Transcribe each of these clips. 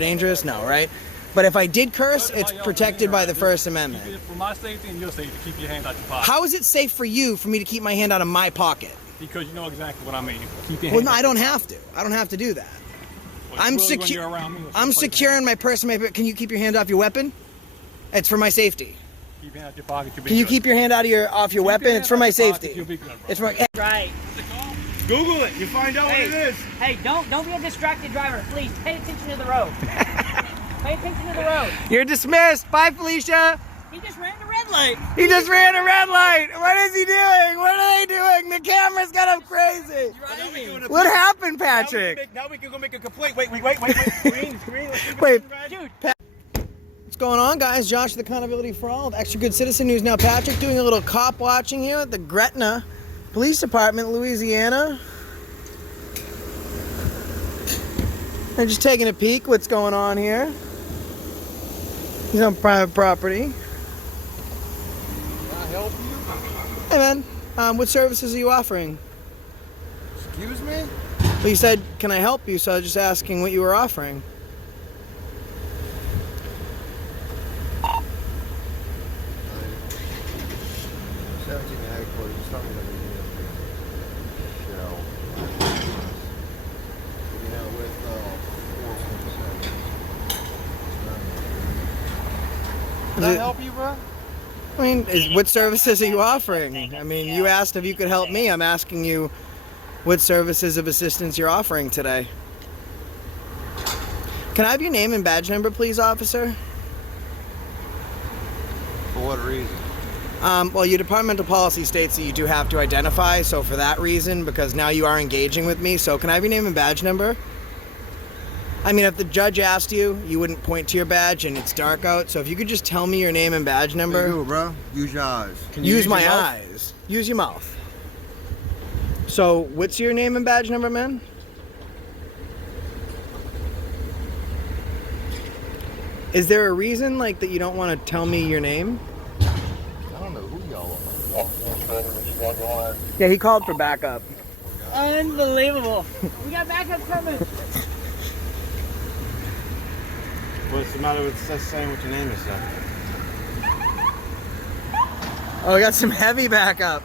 Dangerous? No, right? But if I did curse, it's protected by the First Amendment. For my safety and your safety, keep your hand out your pocket. How is it safe for you for me to keep my hand out of my pocket? Because you know exactly what I mean. Keep your hand. Well, no, I don't have to. I don't have to do that. Well, I'm securing my purse. Can you keep your hand off your weapon? It's for my safety. Keep your hand out your pocket. Can you keep your hand out of off your weapon? It's for my safety. It's for my. Right. Google it. You find out what it is. Hey, don't be a distracted driver. Please pay attention to the road. Pay attention to the road. You're dismissed. Bye, Felicia. He just ran the red light. He just ran a red light. What is he doing? What are they doing? The camera's got him crazy. What happened, Patrick? Now we can go make a complaint. Wait. Green. Wait. Dude. What's going on, guys? Josh, the Accountability for All of Extra Good Citizen News Now. Patrick doing a little cop watching here at the Gretna Police Department, Louisiana. And just taking a peek what's going on here. He's on private property. Can I help you? Hey, man. What services are you offering? Excuse me? Well, you said, can I help you? So I was just asking what you were offering. Can I help you, bro? I mean, what services are you offering? I mean, you asked if you could help me. I'm asking you what services of assistance you're offering today. Can I have your name and badge number, please, officer? For what reason? Well, your departmental policy states that you do have to identify, so for that reason, because now you are engaging with me, so can I have your name and badge number? I mean, if the judge asked you, you wouldn't point to your badge, and it's dark out, so if you could just tell me your name and badge number. You, bro. Use your eyes. Use my eyes. Use your mouth. So, what's your name and badge number, man? Is there a reason, like, that you don't want to tell me your name? I don't know who y'all are. Yeah, he called for backup. Unbelievable. We got backup coming. What's the matter with saying what your name is, sir? Oh, we got some heavy backup.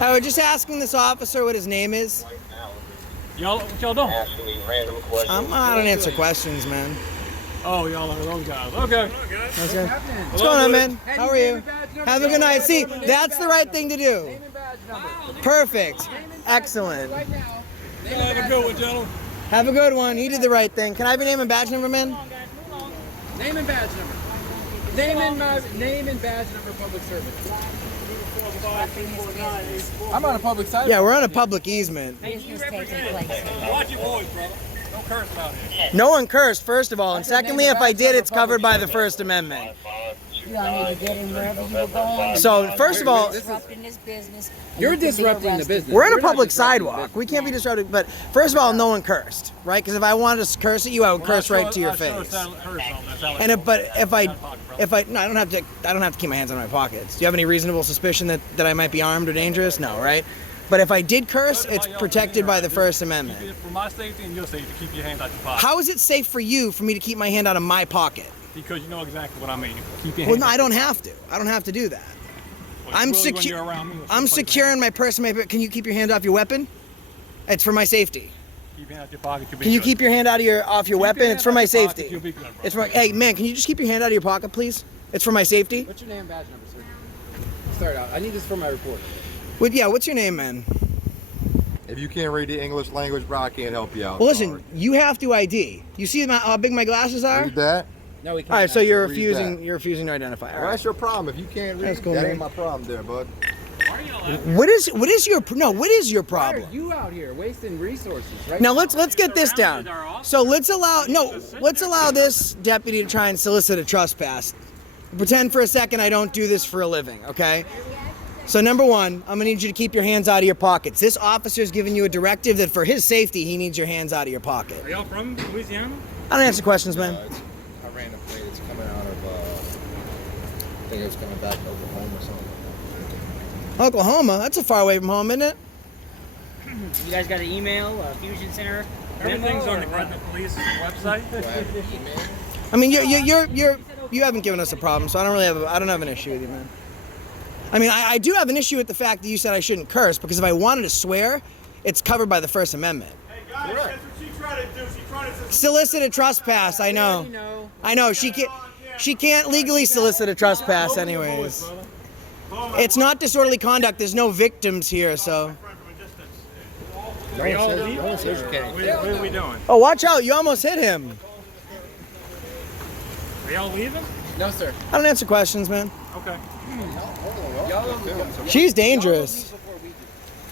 I was just asking this officer what his name is. Y'all, what y'all doing? I don't answer questions, man. Oh, y'all are those guys. Okay. What's going on, man? How are you? Have a good night. See, that's the right thing to do. Perfect. Excellent. Have a good one, gentlemen. Have a good one. He did the right thing. Can I have your name and badge number, man? Name and badge number. Name and badge number, public servant. I'm on a public side. Yeah, we're on a public easement. Business taking place. Watch your voice, brother. Don't curse about it. No one cursed, first of all. And secondly, if I did, it's covered by the First Amendment. You don't need to get him wherever you were going. So, first of all, Disrupting this business. You're disrupting the business. we're in a We're not public disrupting the sidewalk. business. We can't be disrupted. But first of all, no one cursed, right? Because if I wanted to curse at you, I would curse right to your face. And if I no, I don't have to keep my hands in my pockets. Do you have any reasonable suspicion that I might be armed or dangerous? No, right? But if I did curse, it's protected by the First Amendment. For my safety and your safety, keep your hand out your pocket. How is it safe for you for me to keep my hand out of my pocket? Because you know exactly what I mean. Keep your Well, hand no, I don't have to. I don't have to do that. I'm securing my purse. Can you keep your hand off your weapon? It's for my safety. Keep your hand out your pocket. Can you keep your hand out of off your weapon? It's for my safety. You'll be good, bro. It's for. Hey, man, can you just keep your hand out of your pocket, please? It's for my safety. What's your name and badge number, sir? Start out. I need this for my report. What's your name, man? If you can't read the English language, bro, I can't help you out. Well, listen, you have to ID. You see how big my glasses are? Read that. No, we can't. All right, so you're read refusing. that. You're refusing to identify. All Well, right. that's your problem. If you can't read, That's cool, that man. ain't my problem there, bud. What is your What is your Why problem? are you out here wasting resources, right? Now let's get this down. So let's allow this deputy to try and solicit a trespass. Pretend for a second I don't do this for a living, okay? So number one, I'm gonna need you to keep your hands out of your pockets. This officer's giving you a directive that for his safety, he needs your hands out of your pocket. Are y'all from Louisiana? I don't answer questions, man. think it was coming back to Oklahoma or something. Oklahoma? That's a far away from home, isn't it? You guys got an email, a fusion center? Everything's memo, on the or Gretna police website. I mean, you haven't given us a problem, so I don't have an issue with you, man. I mean, I do have an issue with the fact that you said I shouldn't curse, because if I wanted to swear, it's covered by the First Amendment. Hey guys, that's what she tried to do. She tried to Solicit a trespass, I know. No. I know, she can't legally solicit a trespass anyways. It's not disorderly conduct, there's no victims here, so. What are we doing? Oh, watch out, you almost hit him. Are y'all leaving? No, sir. I don't answer questions, man. Okay. She's dangerous.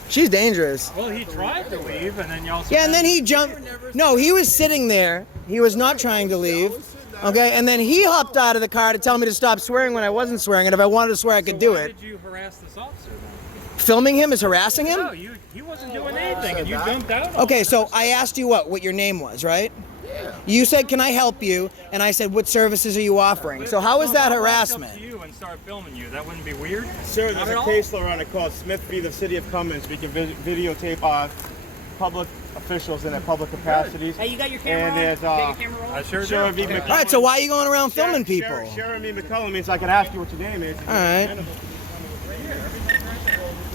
She's dangerous. Well, he tried to leave, and then y'all. Yeah, and then he jumped. No, he was sitting there. He was not trying to leave. Okay, and then he hopped out of the car to tell me to stop swearing when I wasn't swearing, and if I wanted to swear, I could do Why it. did you harass this officer then? Filming him is harassing him? No, he wasn't doing anything, and you jumped out. Okay, so I asked you what your name was, right? Yeah. You said, "Can I help you?" And I said, "What services are you offering?" So how is that harassment? To you and start filming you. That wouldn't be weird. Sir, there's a case law on it called Smith v. the City of Cummins. We can videotape public officials in their public capacities. Hey, you got your camera And on? there's, You got your camera rolling? I sure do. Sharon V. Okay. McCullum. All right, so why are you going around filming people? Sharon V. McCullum means I can ask you what your name is. All right.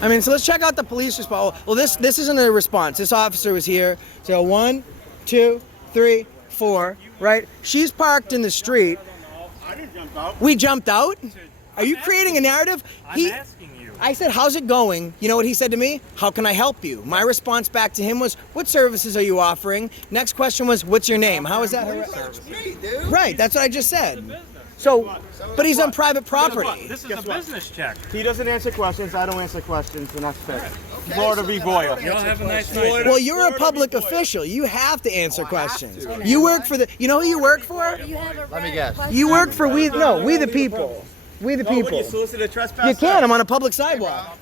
I mean, so let's check out the police response. Well, this isn't a response. This officer was here. So 1, 2, 3, 4. Right? She's parked in the street. I didn't jump out. We jumped out. Are you creating a narrative? I'm asking you. I said, "How's it going?" You know what he said to me? "How can I help you?" My response back to him was, "What services are you offering?" Next question was, "What's your name?" How is that? Right, that's what I just said. So, but he's on private property. This is a business check. He doesn't answer questions. I don't answer questions, and that's fair. Florida v. Boyle. Y'all have a nice night. Well, you're a public official. You have to answer questions. You work for the. You know who you work for? Let me guess. You work for we the people. We the What, you people. solicit a trespass? You can. I'm on a public sidewalk.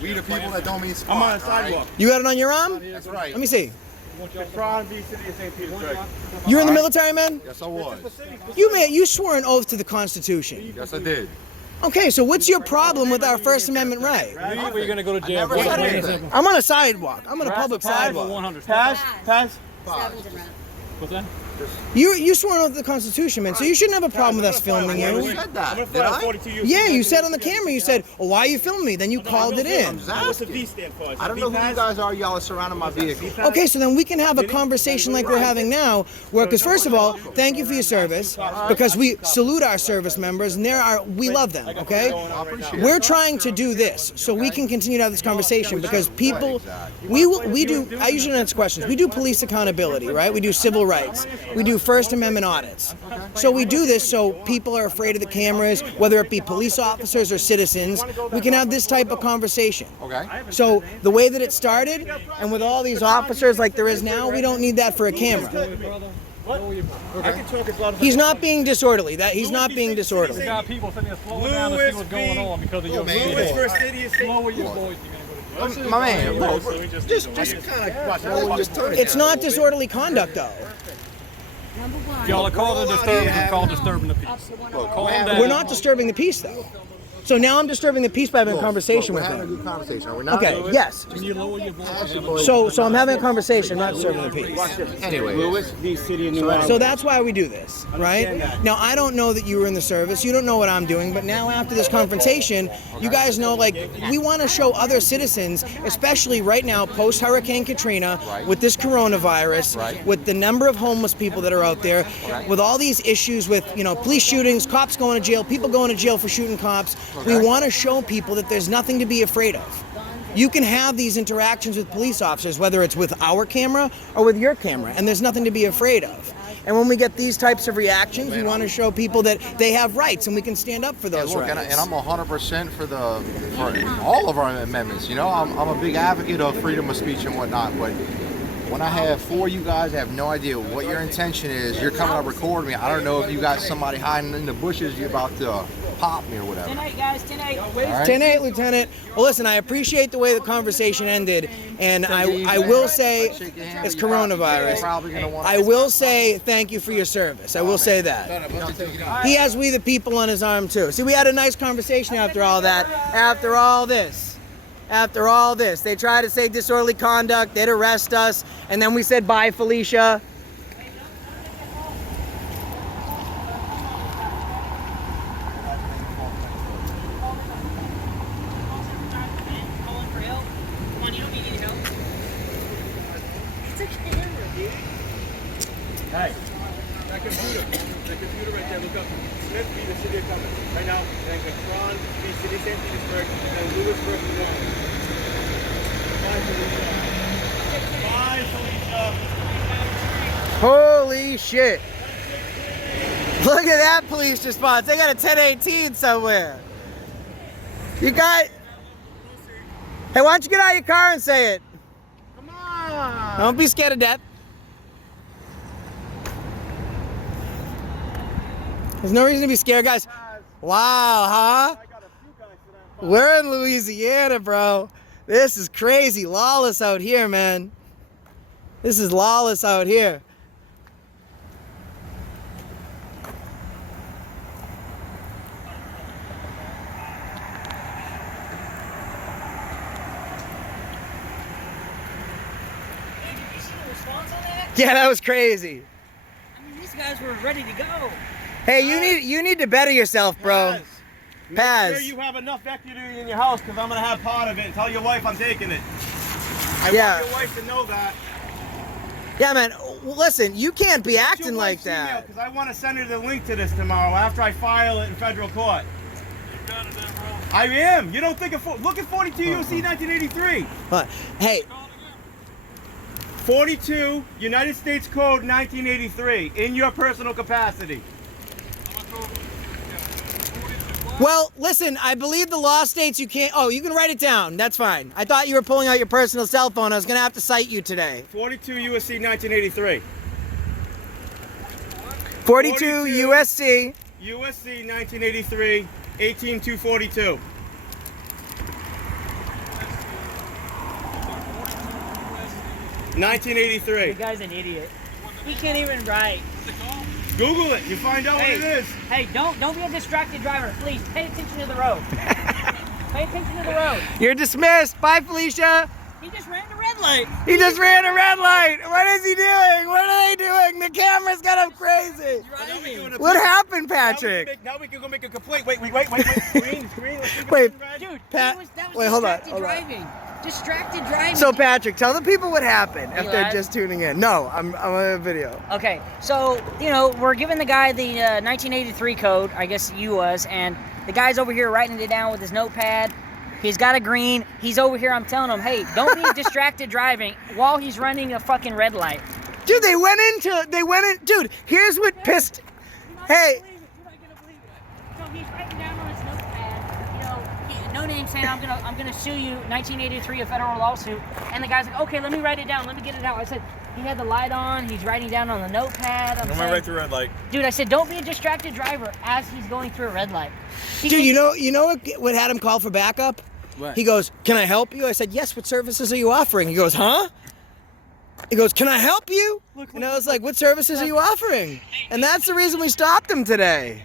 We the people that don't mean squat. I'm on a sidewalk. You got it on your arm? That's right. Let me see. Patron v. City of St. Petersburg. You're in the military, man. Yes, I was. You swore an oath to the Constitution. Yes, I did. Okay, so what's your problem with our First Amendment right? Where you gonna go to jail? Never said anything. I'm on a sidewalk. I'm on a public sidewalk. 100. Pass. What's that? You swore an oath to the Constitution, man. So you shouldn't have a problem with us filming Never you. said that. I'm gonna Did file I? 42 years. Yeah, you said on the camera. You said, "Oh, why are you filming me?" Then you called it in. What's the V stand for? I don't know who you guys are. Y'all are surrounding my vehicle. Okay, so then we can have a conversation like we're having now, where, because first of all, thank you for your service, because we salute our service members, and we love them, okay? We're trying to do this, so we can continue to have this conversation, because people, I usually don't answer questions. We do police accountability, right? We do civil rights. We do First Amendment audits. So we do this so people are afraid of the cameras, whether it be police officers or citizens. We can have this type of conversation. Okay. So the way that it started, and with all these officers like there is now, we don't need that for a camera. I can talk as loud as He's not being disorderly. He's not being disorderly. You got people sitting there slowing down to see what's going on because of your Louis voice. First City of St. Lower your voice. My man, bro. Just kind of Just turn it It's down. not disorderly conduct, though. Y'all are called a disturbance. It's called disturbing the peace. Calm down. We're not disturbing the peace, though. So now I'm disturbing the peace by having a conversation We're with having a him. good conversation. Are we not? Okay, yes. Can you lower your voice? So I'm having a conversation, not disturbing the peace. Anyway. Louis v. City of New Orleans. So that's why we do this, right? Now, I don't know that you were in the service. You don't know what I'm doing. But now after this confrontation, you guys know, like, we want to show other citizens, especially right now, post-Hurricane Katrina, with this coronavirus, with the number of homeless people that are out there, with all these issues with, police shootings, cops going to jail, people going to jail for shooting cops. We want to show people that there's nothing to be afraid of. You can have these interactions with police officers, whether it's with our camera or with your camera, and there's nothing to be afraid of. And when we get these types of reactions, we want to show people that they have rights and we can stand up for those rights. And I'm 100% for all of our amendments. I'm a big advocate of freedom of speech and whatnot, but when I have 4 of you guys, I have no idea what your intention is. You're coming up recording me. I don't know if you got somebody hiding in the bushes you're about to pop me or whatever. 10-8, guys, 10-8. All right? 10-8, Lieutenant. Well, listen, I appreciate the way the conversation ended, and I will say it's coronavirus. I will say thank you for your service. I will say that. He has "We the People" on his arm too. See, we had a nice conversation after all that. After all this, they tried to say disorderly conduct. They'd arrest us, and then we said bye, Felicia. Hey, that computer right there, look up. Smith v. the City of Cummins. Right now, then Gretna v. City of St. Petersburg, and then Lewisburg, Louisiana. Bye, Felicia. Holy shit. Look at that police response. They got a 1018 somewhere. You got... Hey, why don't you get out of your car and say it? Come on. Don't be scared of death. There's no reason to be scared, guys. Wow, huh? We're in Louisiana, bro. This is crazy. Lawless out here, man. This is lawless out here. Yeah, that was crazy. I mean, these guys were ready to go. Hey, you need to better yourself, bro. Paz. Make sure you have enough equity in your house, because I'm going to have part of it, and tell your wife I'm taking it. I want your wife to know that. Yeah, man. Listen, you can't be acting like that. Because I want to send her the link to this tomorrow after I file it in federal court. I am. You don't think of... Look at 42 U.S.C. 1983. Hey. 42 United States Code 1983 in your personal capacity. Well, listen, I believe the law states you can't... Oh, you can write it down. That's fine. I thought you were pulling out your personal cell phone. I was going to have to cite you today. 42 U.S.C. 1983. 42 USC. USC 1983, 18242. The guy's an idiot. He can't even write. Google it. You find out what it is. Hey, don't be a distracted driver. Please pay attention to the road. Pay attention to the road. You're dismissed. Bye, Felicia. He just ran the red light. He just ran a red light. What is he doing? What are they doing? The camera's got him crazy. What happened, Patrick? Now we can go make a complaint. Wait. Screen. Wait, Dude, Pat. that was Wait, hold on. distracted driving. Distracted driving. So, Patrick, tell the people what happened if they're just tuning in. No, I'm on a video. Okay, so, we're giving the guy the 1983 code, I guess you was, and the guy's over here writing it down with his notepad. He's got a green. He's over here, I'm telling him, hey, don't be distracted driving while he's running a fucking red light. Dude, they went in. Dude, here's what pissed. Hey. You're not gonna believe it. So he's writing down on his notepad, no name saying I'm gonna sue you, 1983, a federal lawsuit. And the guy's like, okay, let me write it down, let me get it out. I said, he had the light on, he's writing down on the notepad. I'm going right through red light. Dude, I said, don't be a distracted driver as he's going through a red light. Dude, you know what had him call for backup? What? He goes, can I help you? I said, yes, what services are you offering? He goes, huh? He goes, can I help you? And I was like, what services are you offering? And that's the reason we stopped him today.